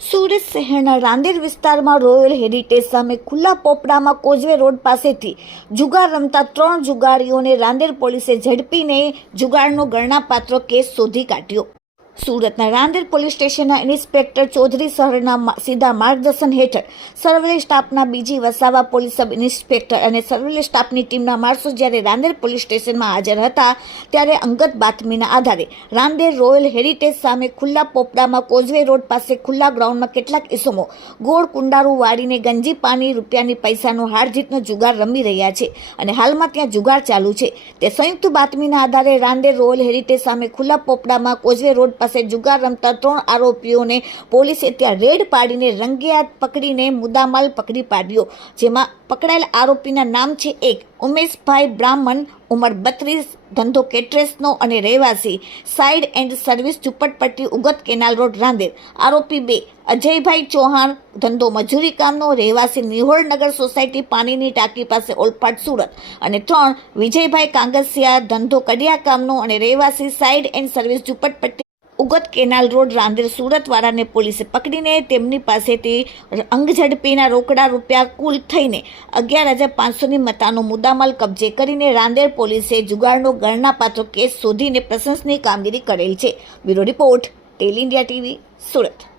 સુરત શહેરના રાંદેર વિસ્તારમાં royal heritage સામે ખુલ્લા પોપડામાં કોઝવે રોડ પાસેથી જુગાર રમતા 3 જુગારીઓને રાંદેર પોલીસે ઝડપીને જુગારનો ગણનાપાત્ર કેસ શોધી કાઢ્યો। સુરતના રાંદેર પોલીસ સ્ટેશનના ઇન્સ્પેક્ટર ચૌધરી સરના સીધા માર્ગદર્શન હેઠળ સર્વેલન્સ સ્ટાફના બીજી વસાવા પોલીસ સબ ઇન્સ્પેક્ટર અને સર્વેલન્સ સ્ટાફની ટીમના માણસો જ્યારે રાંદેર પોલીસ સ્ટેશનમાં હાજર હતા ત્યારે અંગત બાતમીના આધારે રાંદેર રોયલ હેરિટેજ સામે ખુલ્લા પોપડામાં કોઝવે રોડ પાસે ખુલ્લા ગ્રાઉન્ડમાં કેટલાક ઇસમો ગોળ કુંડારું વાળીને ગંજી પાણી રૂપિયાની પૈસાનો હાર જીતનો જુગાર રમી રહ્યા છે અને હાલમાં ત્યાં જુગાર ચાલુ છે। તે સંયુક્ત બાતમીના આધારે રાંદેર રોયલ હેરિટેજ સામે ખુલ્લા પોપડામાં કોઝવે રોડ પાસે જુગાર રમતા 3 આરોપીઓને પોલીસે ત્યાં રેડ પાડીને રંગે હાથ પકડીને મુદ્દામાલ પકડી પાડ્યો। જેમાં પકડાયેલ આરોપીના નામ છે 1 ઉમેશભાઈ બ્રાહ્મણ, ઉંમર 32, ધંધો કેટરેસનો અને રહેવાસી સાઇડ એન્ડ સર્વિસ ઝુંપડપટ્ટી ઉગત કેનાલ રોડ રાંદેર। આરોપી 2 અજયભાઈ ચૌહાણ, ધંધો મજૂરી કામનો, રહેવાસી નિહોળનગર સોસાયટી પાણીની ટાંકી પાસે ઓલપાડ સુરત અને 3 વિજયભાઈ કાંગસિયા, ધંધો કડિયા કામનો અને રહેવાસી સાઇડ એન્ડ સર્વિસ ઝુંપડપટ્ટી ઉગત કેનાલ રોડ રાંદેર સુરત વાળાને પોલીસે પકડીને તેમની પાસેથી અંગઝડપીના રોકડા રૂપિયા કુલ થઈને 11,500ની મતાનો મુદ્દામાલ કબજે કરીને રાંદેર પોલીસે જુગારનો ગણનાપાત્ર કેસ શોધીને પ્રશંસનીય કામગીરી કરેલ છે। Bureau report, Tally India TV, Surat.